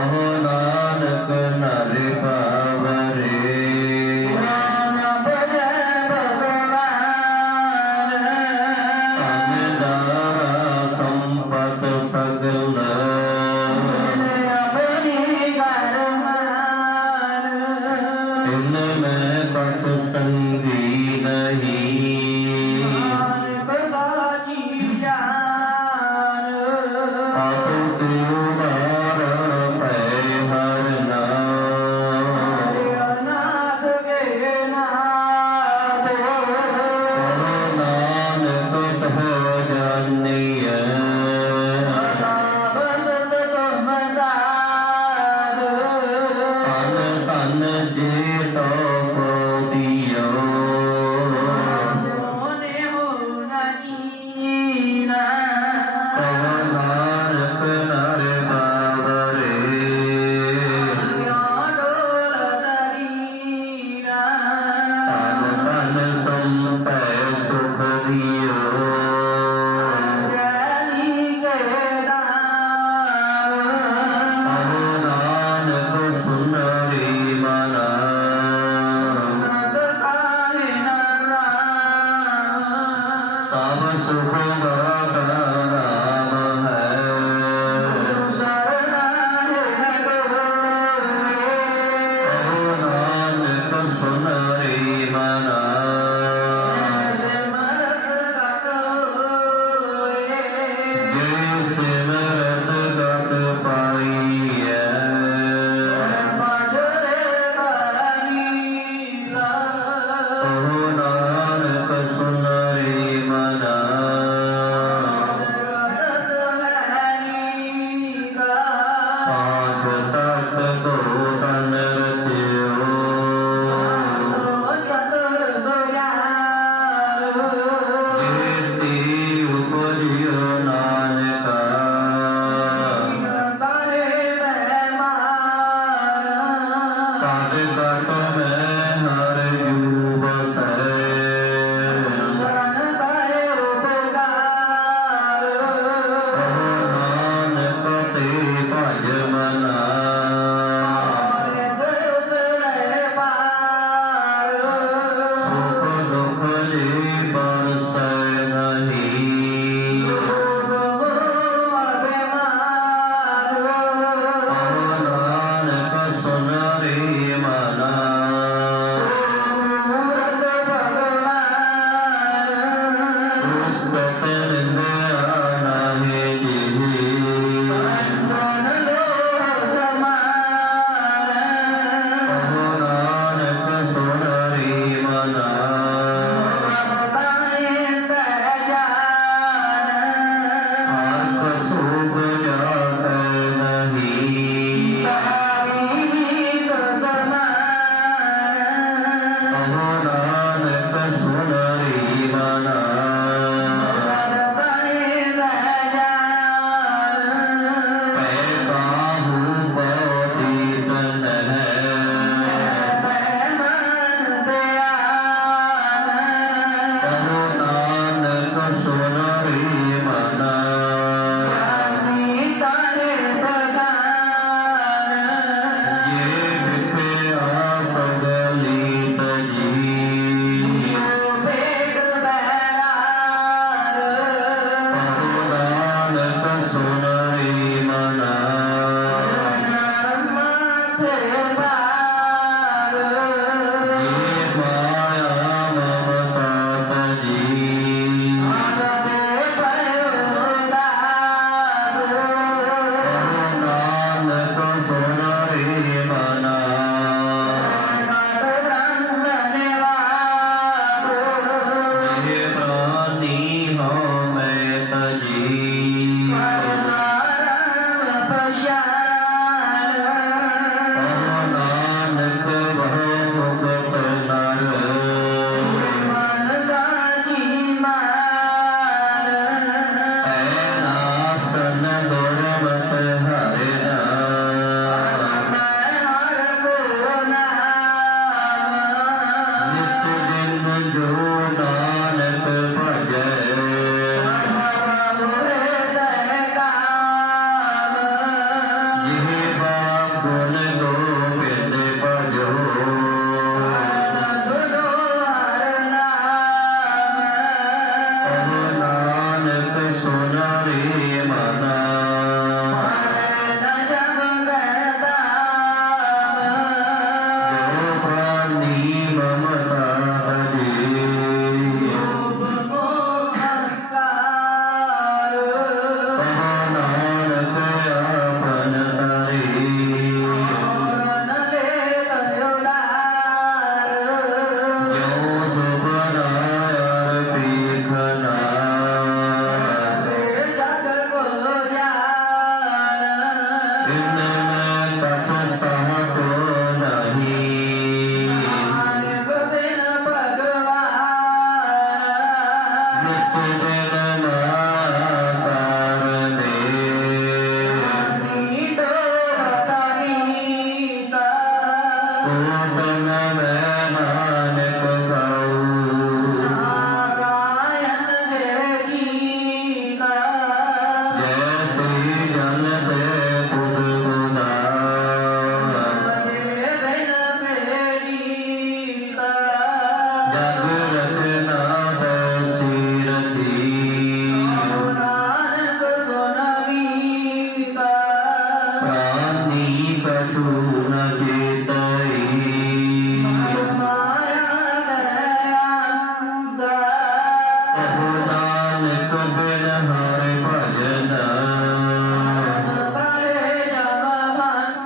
ਹੋ the whole Yeah. إنما Yeah.